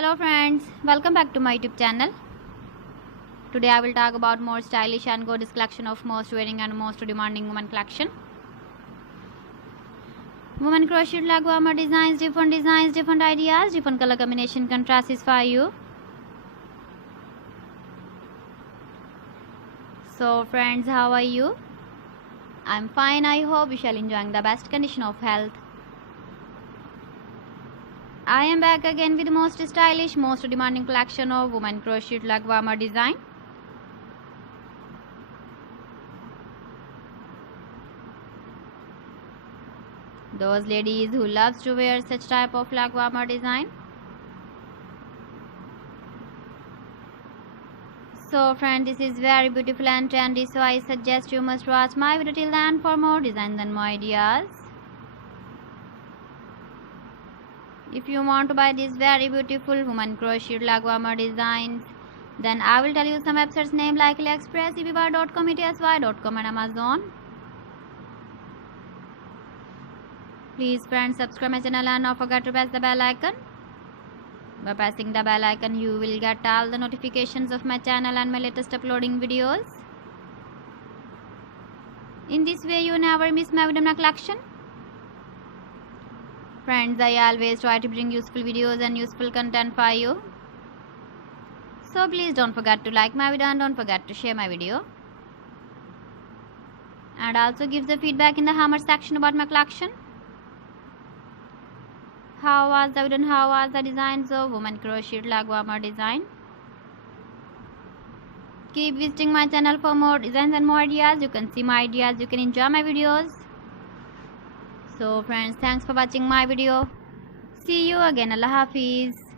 Hello friends, welcome back to my YouTube channel. Today I will talk about more stylish and gorgeous collection of most wearing and most demanding women collection. Women crochet leg warmer designs, different ideas, different color combination contrasts for you. So friends, how are you? I'm fine. I hope you shall enjoying the best condition of health. I am back again with the most stylish, most demanding collection of women crochet leg warmer design. Those ladies who loves to wear such type of leg warmer design. So friend, this is very beautiful and trendy, so I suggest you must watch my video till the end for more designs and more ideas. If you want to buy these very beautiful woman crochet leg warmer designs, then I will tell you some websites name like AliExpress, eBay.com, ETSY.com and Amazon. Please friends, subscribe my channel and don't forget to press the bell icon. By pressing the bell icon, you will get all the notifications of my channel and my latest uploading videos. In this way, you never miss my video collection. Friends, I always try to bring useful videos and useful content for you. So please don't forget to like my video and don't forget to share my video. And also give the feedback in the comment section about my collection. How was the video and how was the designs of woman crochet leg warmer design? Keep visiting my channel for more designs and more ideas. You can see my ideas, you can enjoy my videos. So friends, thanks for watching my video. See you again. Allah Hafiz.